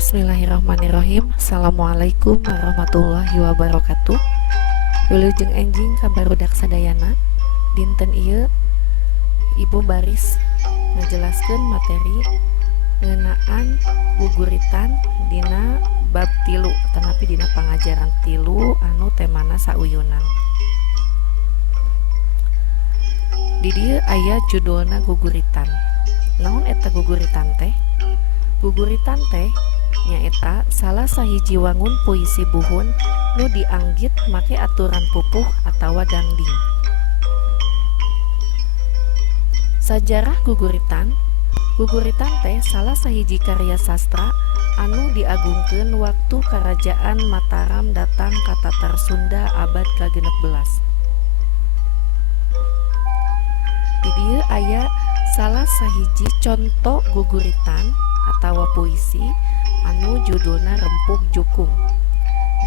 Bismillahirrahmanirrahim. Assalamualaikum warahmatullahi wabarakatuh. Wilujeng enjing kabarudak sadayana. Dinten ieu Ibu Baris ngajelaskeun materi ngeunaan guguritan dina bab 3 tanapi dina pangajaran 3 anu temana sauyunan. Di dieu aya judulna guguritan. Naon eta guguritan teh? Guguritan teh nyaeta salah sahiji wangun puisi buhun nu dianggit make aturan pupuh atawa dangding. Sajarah guguritan teh salah sahiji karya sastra anu diagungkeun waktu Kerajaan Mataram datang ka Tatar Sunda abad ka-16. Di dieu aya salah sahiji contoh guguritan atawa puisi anu judulna Rempuk Jukung.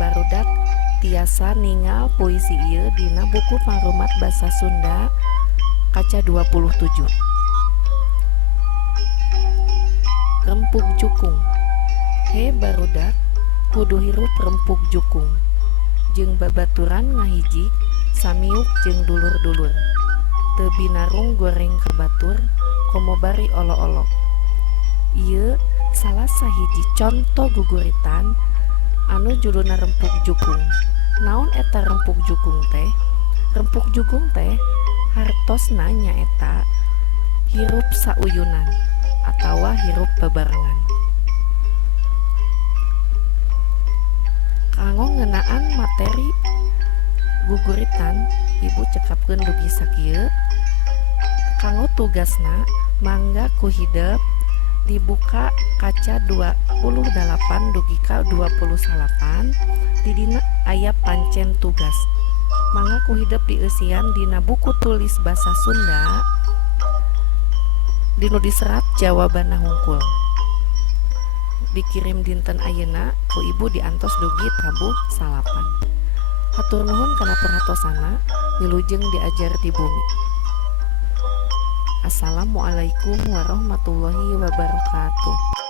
Barudak tiasa ningal puisi ieu dina buku Pangrumat Basa Sunda kaca 27. Rempuk Jukung. He barudak kudu hirup rempuk jukung. Jeung babaturan ngahiji samiuk jeung dulur-dulur. Teu binarung goreng ka batur komo bari olo-olo. Ieu salah sahiji contoh guguritan anu judulna Rempuk Jukung. Naon eta rempuk jukung teh? Rempuk jukung teh hartosna nyaeta hirup sauyunan atawa hirup bebarengan. Kanggo ngeunaan materi guguritan, Ibu cekapkeun dugi sakieu. Kanggo tugasna mangga ku hidep dibuka kaca 28 dugi ka 28 di dina aya pancen tugas. Mangga ku hidep dieusian dina buku tulis basa Sunda dinu diserat jawabanna hungkul. Dikirim dinten ayeuna ku Ibu diantos dugi tabuh salapan. Hatur nuhun kana perhatosana. Wilujeng diajar di bumi. Assalamualaikum warahmatullahi wabarakatuh.